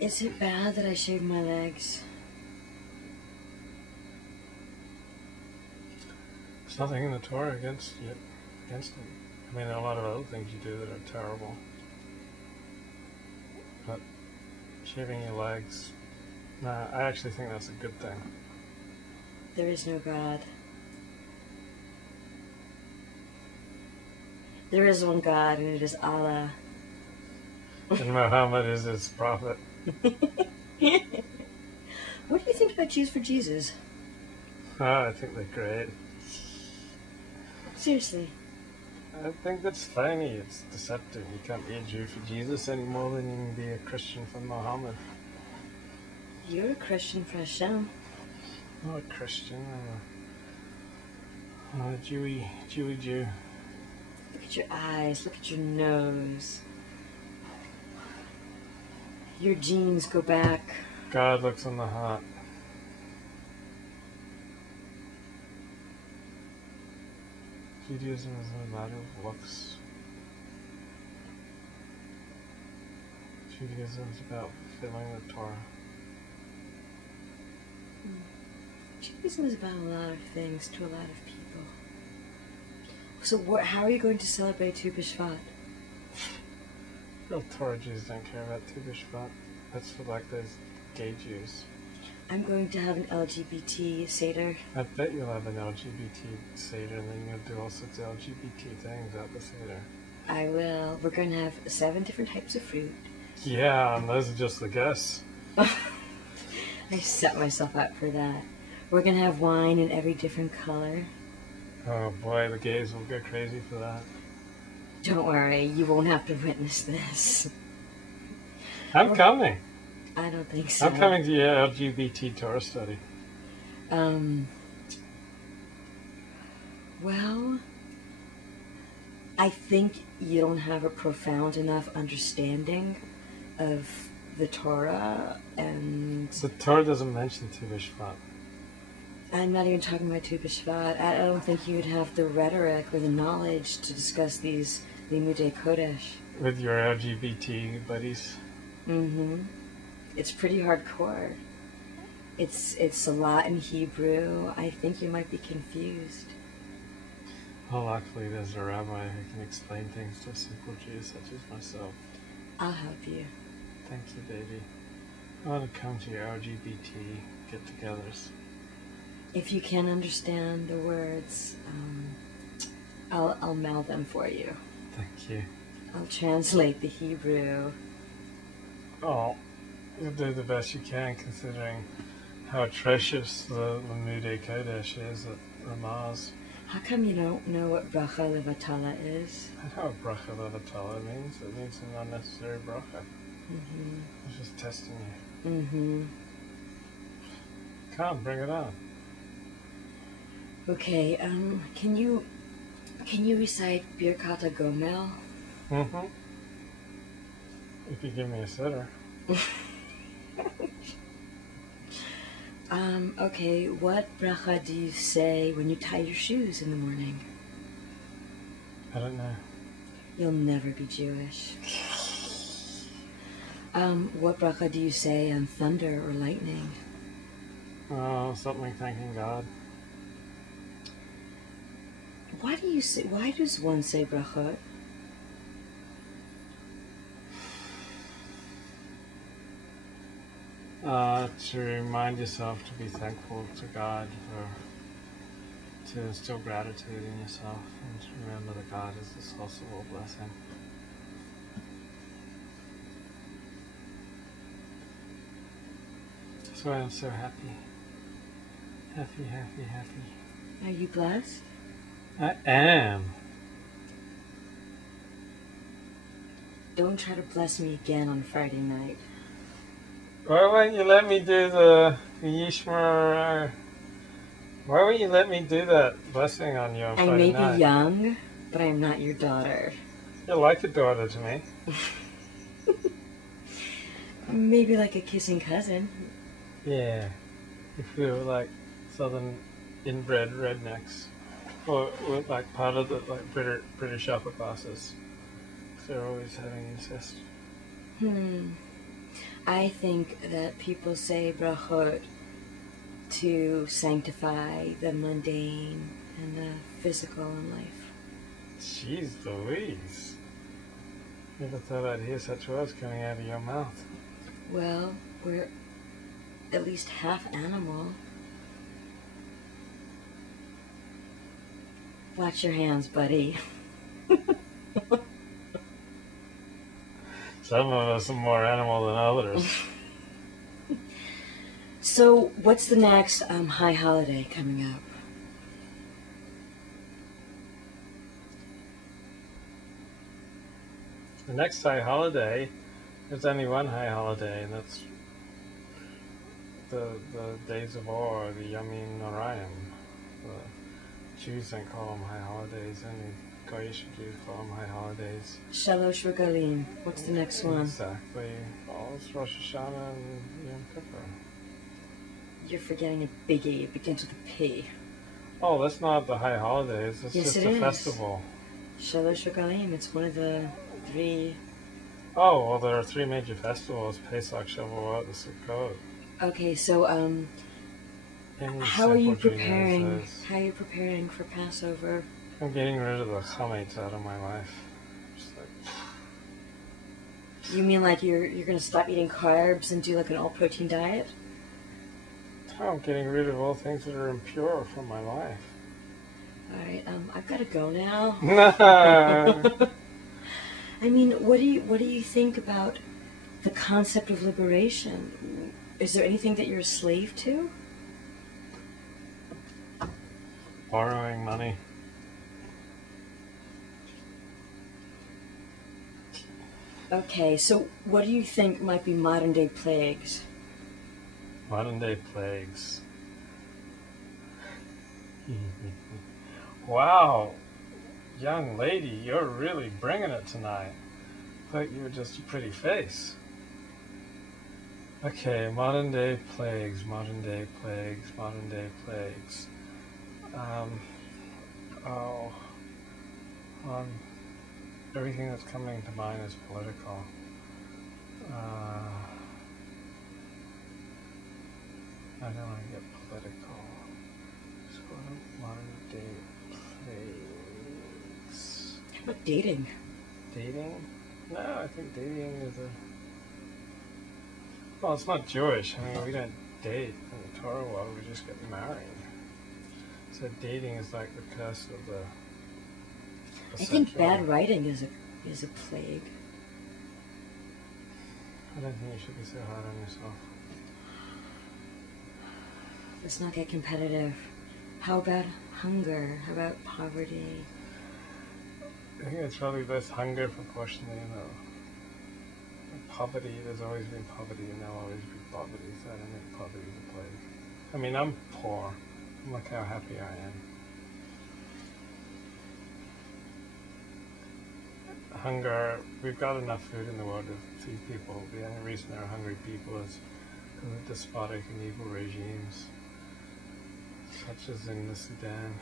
Is it bad that I shave my legs? There's nothing in the Torah against it. I mean, there are a lot of other things you do that are terrible. But shaving your legs, nah, I actually think that's a good thing. There is no God. There is one God, and it is Allah. And Muhammad is his prophet. What do you think about Jews for Jesus? Oh, I think they're great. Seriously. I think that's funny. It's deceptive. You can't be a Jew for Jesus any more than you can be a Christian for Muhammad. You're a Christian for Hashem. I'm not a Christian. I'm a Jewy Jew. Look at your eyes. Look at your nose. Your genes go back. God looks on the heart. Judaism is a matter of looks. Judaism is about fulfilling the Torah. Judaism is about a lot of things to a lot of people. So how are you going to celebrate Tu B'Shvat? Real Torah Jews don't care about Tu B'Shvat. That's for like those gay Jews. I'm going to have an LGBT Seder. I bet you'll have an LGBT Seder and then you'll do all sorts of LGBT things at the Seder. I will. We're going to have 7 different types of fruit. Yeah, and those are just the guests. I set myself up for that. We're going to have wine in every different color. Oh boy, the gays will go crazy for that. Don't worry, you won't have to witness this. I'm coming. I don't think so. I'm coming to your LGBT Torah study. Well, I think you don't have a profound enough understanding of the Torah, and The Torah doesn't mention Tu B'Shvat. I'm not even talking about Tu B'Shvat. I don't think you would have the rhetoric or the knowledge to discuss these Limudei Kodesh. With your LGBT buddies. Mm-hmm. It's pretty hardcore. It's a lot in Hebrew. I think you might be confused. Well, luckily there's a rabbi who can explain things to a simple Jew such as myself. I'll help you. Thank you, baby. I want to come to your LGBT get-togethers. If you can't understand the words, I'll meld them for you. Thank you. I'll translate the Hebrew. Oh, you'll do the best you can considering how atrocious the Limudei Kodesh is at Ramaz. How come you don't know what bracha levatala is? I know what bracha levatala means. It means an unnecessary bracha. Mm-hmm. I was just testing you. Mm-hmm. Come, bring it on. Okay, can you recite Birkat HaGomel? Mm-hmm. If you give me a sitter. Okay, what bracha do you say when you tie your shoes in the morning? I don't know. You'll never be Jewish. What bracha do you say on thunder or lightning? Oh, something thanking God. Why does one say brachot? To remind yourself to be thankful to God to instill gratitude in yourself and to remember that God is the source of all blessing. That's why I'm so happy. Happy, happy, happy. Are you blessed? I am. Don't try to bless me again on Friday night. Why won't you let me do the Yishmer? Why won't you let me do that blessing on you on I Friday may night? be young, but I'm not your daughter. You're like a daughter to me. Maybe like a kissing cousin. Yeah. If we were like southern inbred rednecks. Or like part of the like British upper classes. They're always having incest. I think that people say brachot to sanctify the mundane and the physical in life. Jeez Louise. Never thought I'd hear such words coming out of your mouth. Well, we're at least half animal. Watch your hands, buddy. Some of us are more animal than others. So, what's the next high holiday coming up? The next high holiday, there's only one high holiday, and that's the Days of Awe, the Yamin Noraim. The Jews don't call them high holidays, only Goyish Jews call them high holidays. Shalosh Regalim. What's the next one? Exactly. Well, it's Rosh Hashanah and Yom Kippur. You're forgetting a biggie. It begins with a P. Oh, that's not the high holidays. It's Yes, just it a is. festival. Shalosh Regalim. It's one of the 3. Oh, well, there are 3 major festivals: Pesach, Shavuot, and Sukkot. Okay, so Any how are you simple Jew preparing? says, How are you preparing for Passover? I'm getting rid of the chametz out of my life. Just like, You mean like you're gonna stop eating carbs and do like an all-protein diet? I'm getting rid of all things that are impure from my life. All right, I've got to go now. No. I mean, what do you think about the concept of liberation? Is there anything that you're a slave to? Borrowing money. Okay, so what do you think might be modern day plagues? Modern day plagues. Wow, young lady, you're really bringing it tonight. Thought you were just a pretty face. Okay, modern day plagues, modern day plagues, modern day plagues. Everything that's coming to mind is political. I don't want to get political. So what are modern day plagues? How about dating? Dating? No, I think dating is well, it's not Jewish. I mean, we don't date in the Torah world, we just get married. So dating is like the curse of the I think sexual- bad writing is a plague. I don't think you should be so hard on yourself. Let's not get competitive. How about hunger? How about poverty? I think it's probably less hunger proportionally, poverty. There's always been poverty, and there'll always be poverty. So I don't think poverty is a plague. I mean, I'm poor. Look how happy I am. Hunger. We've got enough food in the world to feed people. The only reason there are hungry people is because of despotic and evil regimes, such as in the Sudan.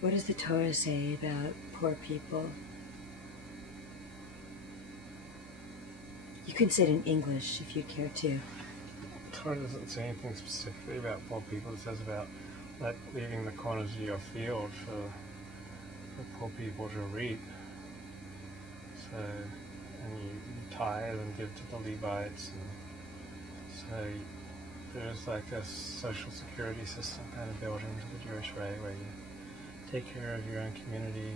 What does the Torah say about poor people? You can say it in English if you'd care to. Torah doesn't say anything specifically about poor people. It says about leaving the corners of your field for poor people to reap. So, and you tithe and give to the Levites, and so there's like a social security system kind of built into the Jewish way where you take care of your own community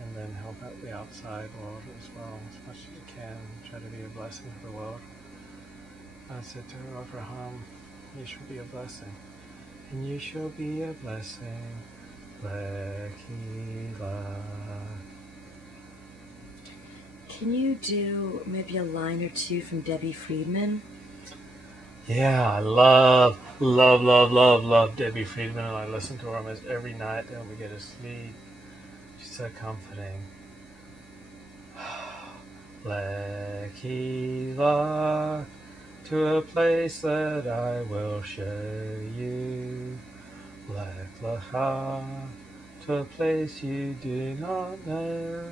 and then help out the outside world as well as much as you can. Try to be a blessing to the world. I said to Abraham, you shall be a blessing. And you shall be a blessing. Can you do maybe a line or two from Debbie Friedman? Yeah, I love Debbie Friedman, and I listen to her almost every night when we get to sleep. She's so comforting. Lekiva, to a place that I will show you. Lech lecha, to a place you do not know.